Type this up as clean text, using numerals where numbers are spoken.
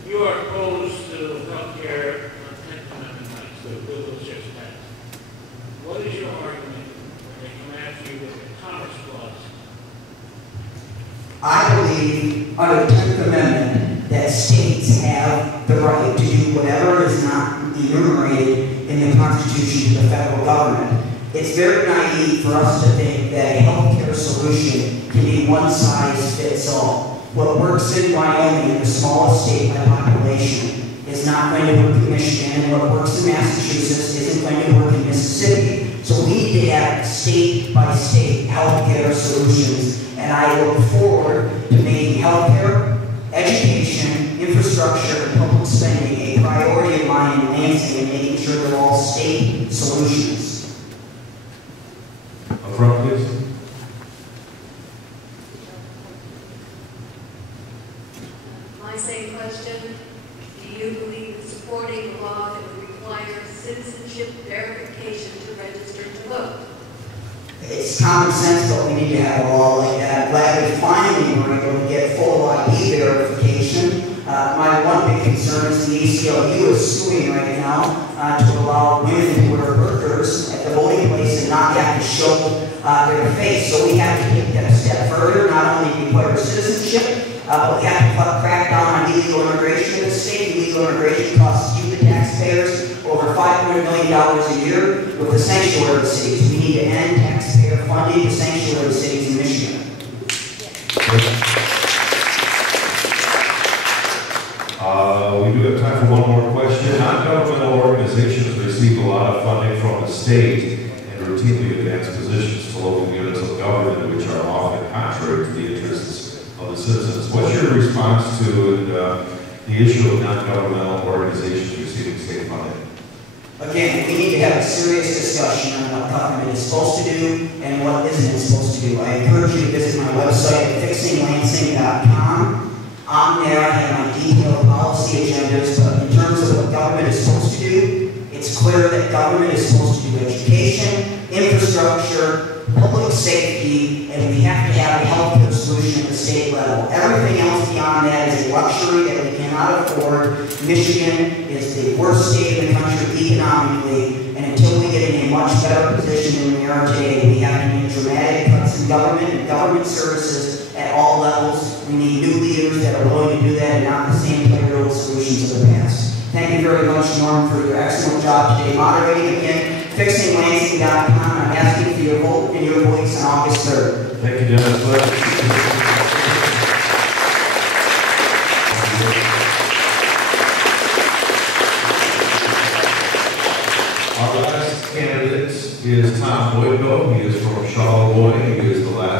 You are opposed to health care on 10th Amendment rights, the Bill 6 Act. What is your argument when they come after you with the Commerce Clause? I believe under the 10th Amendment that states have the right to do whatever is not enumerated in the Constitution to the federal government. It's very naive for us to think that a health care solution can be one size fits all. What works in Wyoming, the smallest state by population, is not going to work in Michigan, and what works in Massachusetts isn't going to work in Mississippi. So we need to have state-by-state healthcare solutions, and I look forward to making healthcare, education, infrastructure, and public spending a priority of mine in Lansing and making sure they're all state solutions. Up front, please. My same question. Do you believe in supporting a law that would require citizenship verification to register to vote? It's common sense, but we need to have a law like that. I'm glad we finally were able to get full ID verification. My one big concern is the ACLU is suing right now to allow women to wear burqas at the voting place and not have to show their face. So we have to take that a step further. Not only require citizenship, but we have to crack down on illegal immigration in the state. Illegal immigration costs you, the taxpayers, over $500 million a year with the sanctuary cities. We need to end taxpayer funding to sanctuary cities in Michigan. We do have time for one more question. Non-governmental organizations receive a lot of funding from the state and routinely advance positions to local units of government, which are often contrary to the interests of the citizens. What's your response to the issue of non-governmental organizations receiving state funding? Again, we need to have a serious discussion on what government is supposed to do and what isn't supposed to do. I encourage you to visit my website at fixinglansing.com. On there, I have my detailed policy agendas, but in terms of what government is supposed to do, it's clear that government is supposed to do education, infrastructure, public safety, and we have to have a healthcare solution at the state level. Everything else beyond that is a luxury that we cannot afford. Michigan is the worst state in the country economically, and until we get in a much better position than we are today, we have to make dramatic cuts in government and government services at all levels. We need new leaders that are willing to do that and not the same playground solutions of the past. Thank you very much, Norm, for your excellent job today moderating. Again, fixinglansing.com. I'm asking for your vote and your voice on August 3rd. Thank you, Dennis. Our last candidate is Tom Boyko. He is from Charlevoix. He is the last